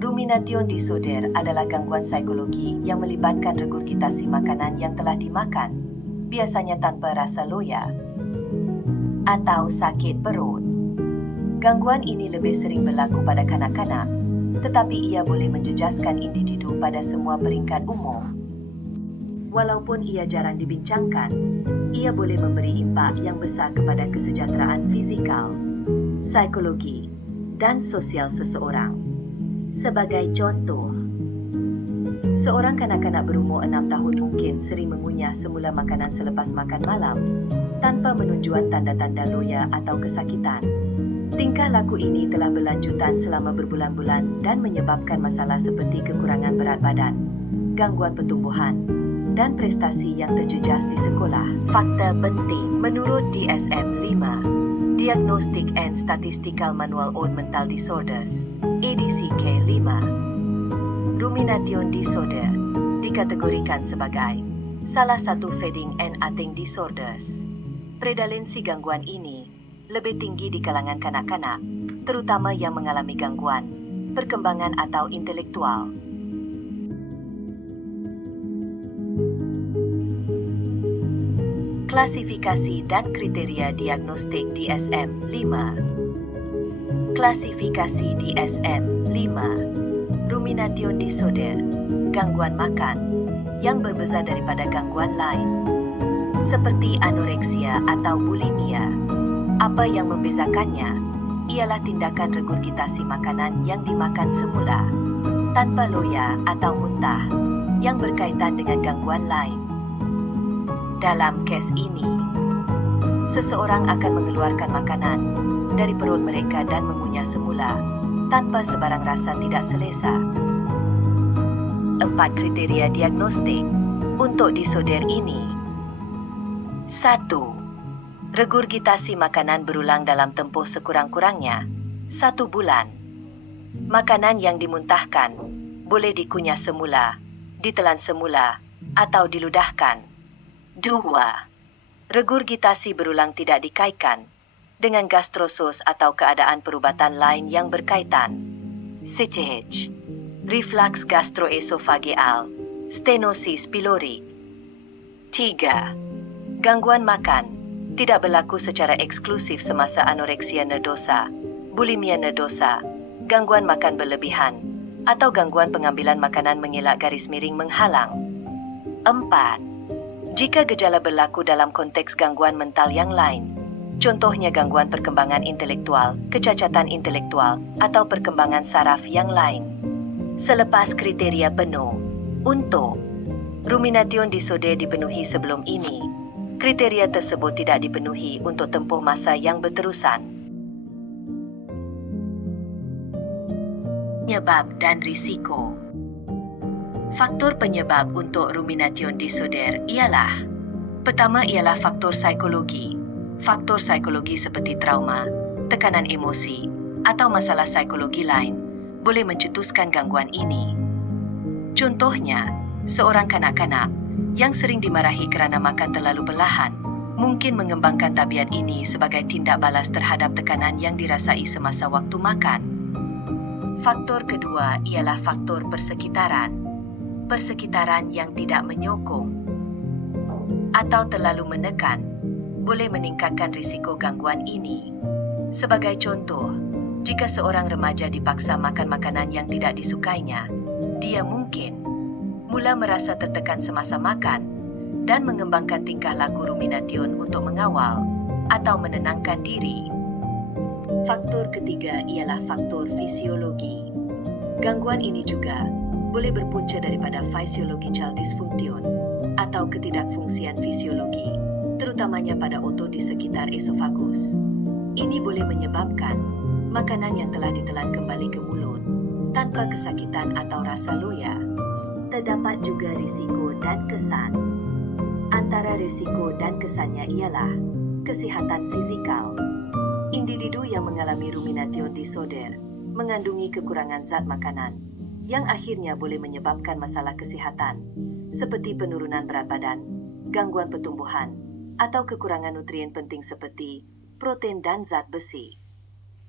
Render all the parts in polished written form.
Rumination disorder adalah gangguan psikologi yang melibatkan regurgitasi makanan yang telah dimakan, biasanya tanpa rasa loya atau sakit perut. Gangguan ini lebih sering berlaku pada kanak-kanak, tetapi ia boleh menjejaskan individu pada semua peringkat umur. Walaupun ia jarang dibincangkan, ia boleh memberi impak yang besar kepada kesejahteraan fizikal, psikologi, dan sosial seseorang. Sebagai contoh, seorang kanak-kanak berumur 6 tahun mungkin sering mengunyah semula makanan selepas makan malam tanpa menunjukkan tanda-tanda loya atau kesakitan. Tingkah laku ini telah berlanjutan selama berbulan-bulan dan menyebabkan masalah seperti kekurangan berat badan, gangguan pertumbuhan, dan prestasi yang terjejas di sekolah. Fakta penting menurut DSM-5, Diagnostic and Statistical Manual on Mental Disorders, ADCK-5. Rumination disorder dikategorikan sebagai salah satu feeding and eating disorders. Prevalensi gangguan ini lebih tinggi di kalangan kanak-kanak, terutama yang mengalami gangguan perkembangan atau intelektual. Klasifikasi dan kriteria diagnostik DSM-5. Klasifikasi DSM-5. Rumination disorder, gangguan makan yang berbeza daripada gangguan lain, seperti anoreksia atau bulimia. Apa yang membezakannya ialah tindakan regurgitasi makanan yang dimakan semula, tanpa loya atau muntah, yang berkaitan dengan gangguan lain. Dalam kes ini, seseorang akan mengeluarkan makanan dari perut mereka dan mengunyah semula tanpa sebarang rasa tidak selesa. 4 kriteria diagnostik untuk disorder ini. 1. Regurgitasi makanan berulang dalam tempoh sekurang-kurangnya 1 bulan. Makanan yang dimuntahkan boleh dikunyah semula, ditelan semula, atau diludahkan. 2. Regurgitasi berulang tidak dikaitkan dengan gastrosos atau keadaan perubatan lain yang berkaitan. CCH, reflux gastroesophageal, stenosis pylori. 3. Gangguan makan tidak berlaku secara eksklusif semasa anoreksia nerdosa, bulimia nerdosa, gangguan makan berlebihan, atau gangguan pengambilan makanan mengelak garis miring menghalang. 4. Jika gejala berlaku dalam konteks gangguan mental yang lain, contohnya gangguan perkembangan intelektual, kecacatan intelektual, atau perkembangan saraf yang lain. Selepas kriteria penuh untuk rumination disorder dipenuhi sebelum ini, kriteria tersebut tidak dipenuhi untuk tempoh masa yang berterusan. Penyebab dan risiko. Faktor penyebab untuk rumination disorder ialah: pertama ialah faktor psikologi. Faktor psikologi seperti trauma, tekanan emosi, atau masalah psikologi lain boleh mencetuskan gangguan ini. Contohnya, seorang kanak-kanak yang sering dimarahi kerana makan terlalu perlahan mungkin mengembangkan tabiat ini sebagai tindak balas terhadap tekanan yang dirasai semasa waktu makan. Faktor kedua ialah faktor persekitaran. Persekitaran yang tidak menyokong atau terlalu menekan boleh meningkatkan risiko gangguan ini. Sebagai contoh, jika seorang remaja dipaksa makan makanan yang tidak disukainya, dia mungkin mula merasa tertekan semasa makan dan mengembangkan tingkah laku rumination untuk mengawal atau menenangkan diri. Faktor ketiga ialah faktor fisiologi. Gangguan ini juga boleh berpunca daripada physiological dysfunction atau ketidakfungsian fisiologi, terutamanya pada otot di sekitar esofagus. Ini boleh menyebabkan makanan yang telah ditelan kembali ke mulut tanpa kesakitan atau rasa loya. Terdapat juga risiko dan kesan. Antara risiko dan kesannya ialah kesihatan fizikal. Individu yang mengalami rumination disorder mengandungi kekurangan zat makanan yang akhirnya boleh menyebabkan masalah kesihatan, seperti penurunan berat badan, gangguan pertumbuhan, atau kekurangan nutrien penting seperti protein dan zat besi.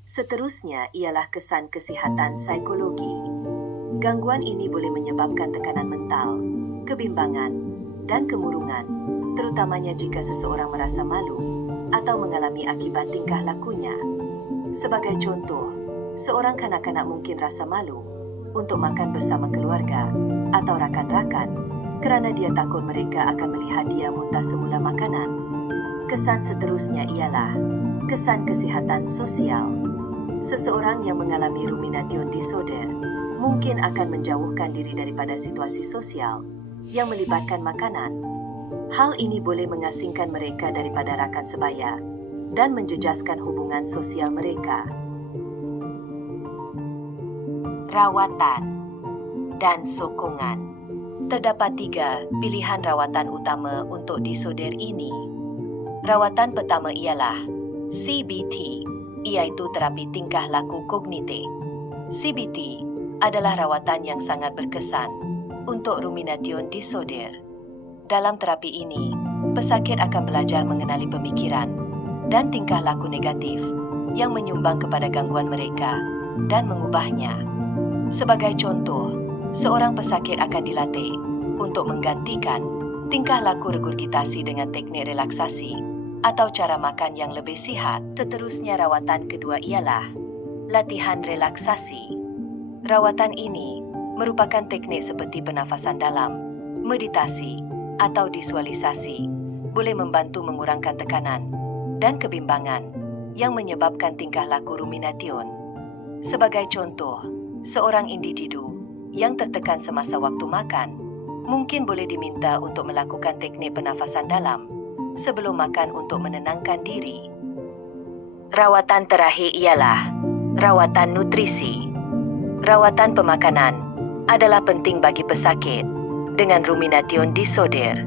Seterusnya ialah kesan kesihatan psikologi. Gangguan ini boleh menyebabkan tekanan mental, kebimbangan, dan kemurungan, terutamanya jika seseorang merasa malu atau mengalami akibat tingkah lakunya. Sebagai contoh, seorang kanak-kanak mungkin rasa malu untuk makan bersama keluarga atau rakan-rakan kerana dia takut mereka akan melihat dia muntah semula makanan. Kesan seterusnya ialah kesan kesihatan sosial. Seseorang yang mengalami rumination disorder mungkin akan menjauhkan diri daripada situasi sosial yang melibatkan makanan. Hal ini boleh mengasingkan mereka daripada rakan sebaya dan menjejaskan hubungan sosial mereka. Rawatan dan sokongan. Terdapat 3 pilihan rawatan utama untuk disorder ini. Rawatan pertama ialah CBT, iaitu terapi tingkah laku kognitif. CBT adalah rawatan yang sangat berkesan untuk rumination disorder. Dalam terapi ini, pesakit akan belajar mengenali pemikiran dan tingkah laku negatif yang menyumbang kepada gangguan mereka dan mengubahnya. Sebagai contoh, seorang pesakit akan dilatih untuk menggantikan tingkah laku regurgitasi dengan teknik relaksasi atau cara makan yang lebih sihat. Seterusnya, rawatan kedua ialah latihan relaksasi. Rawatan ini merupakan teknik seperti pernafasan dalam, meditasi, atau visualisasi, boleh membantu mengurangkan tekanan dan kebimbangan yang menyebabkan tingkah laku rumination. Sebagai contoh, seorang individu yang tertekan semasa waktu makan mungkin boleh diminta untuk melakukan teknik pernafasan dalam sebelum makan untuk menenangkan diri. Rawatan terakhir ialah rawatan nutrisi. Rawatan pemakanan adalah penting bagi pesakit dengan rumination disorder.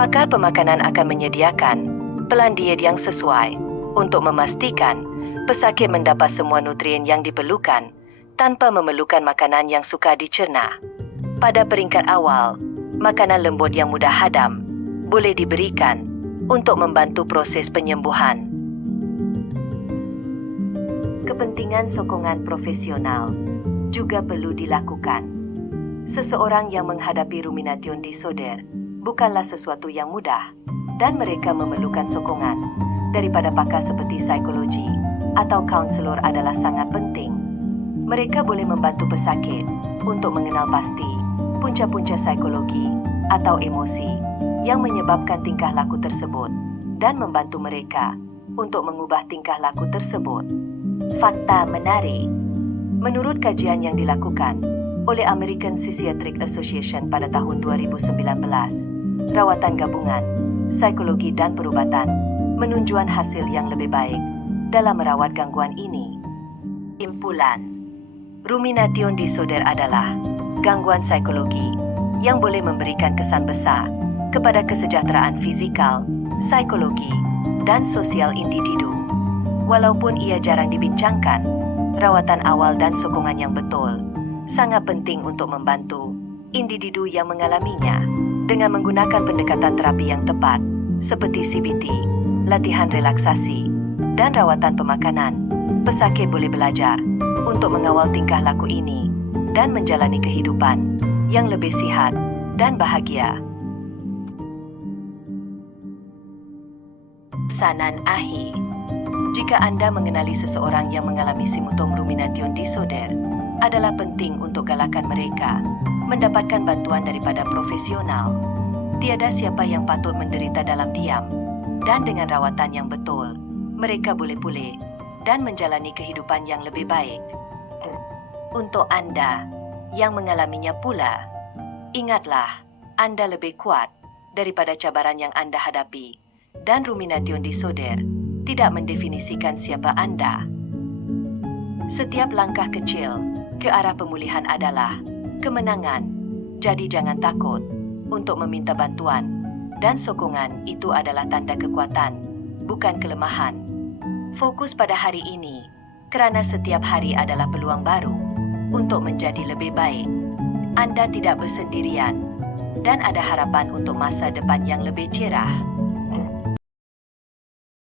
Pakar pemakanan akan menyediakan pelan diet yang sesuai untuk memastikan pesakit mendapat semua nutrien yang diperlukan tanpa memerlukan makanan yang sukar dicerna. Pada peringkat awal, makanan lembut yang mudah hadam boleh diberikan untuk membantu proses penyembuhan. Kepentingan sokongan profesional juga perlu dilakukan. Seseorang yang menghadapi rumination disorder bukanlah sesuatu yang mudah dan mereka memerlukan sokongan daripada pakar seperti psikologi atau kaunselor adalah sangat penting. Mereka boleh membantu pesakit untuk mengenal pasti punca-punca psikologi atau emosi yang menyebabkan tingkah laku tersebut dan membantu mereka untuk mengubah tingkah laku tersebut. Fakta menarik. Menurut kajian yang dilakukan oleh American Psychiatric Association pada tahun 2019, rawatan gabungan, psikologi dan perubatan menunjukkan hasil yang lebih baik dalam merawat gangguan ini. Simpulan. Rumination disorder adalah gangguan psikologi yang boleh memberikan kesan besar kepada kesejahteraan fizikal, psikologi, dan sosial individu. Walaupun ia jarang dibincangkan, rawatan awal dan sokongan yang betul sangat penting untuk membantu individu yang mengalaminya. Dengan menggunakan pendekatan terapi yang tepat seperti CBT, latihan relaksasi, dan rawatan pemakanan, pesakit boleh belajar untuk mengawal tingkah laku ini dan menjalani kehidupan yang lebih sihat dan bahagia. Pesanan akhir. Jika Anda mengenali seseorang yang mengalami simptom rumination disorder, adalah penting untuk galakan mereka mendapatkan bantuan daripada profesional. Tiada siapa yang patut menderita dalam diam, dan dengan rawatan yang betul, mereka boleh pulih dan menjalani kehidupan yang lebih baik. Untuk Anda yang mengalaminya pula, ingatlah, Anda lebih kuat daripada cabaran yang Anda hadapi, dan rumination disorder tidak mendefinisikan siapa Anda. Setiap langkah kecil ke arah pemulihan adalah kemenangan. Jadi jangan takut untuk meminta bantuan, dan sokongan itu adalah tanda kekuatan, bukan kelemahan. Fokus pada hari ini, kerana setiap hari adalah peluang baru untuk menjadi lebih baik. Anda tidak bersendirian, dan ada harapan untuk masa depan yang lebih cerah.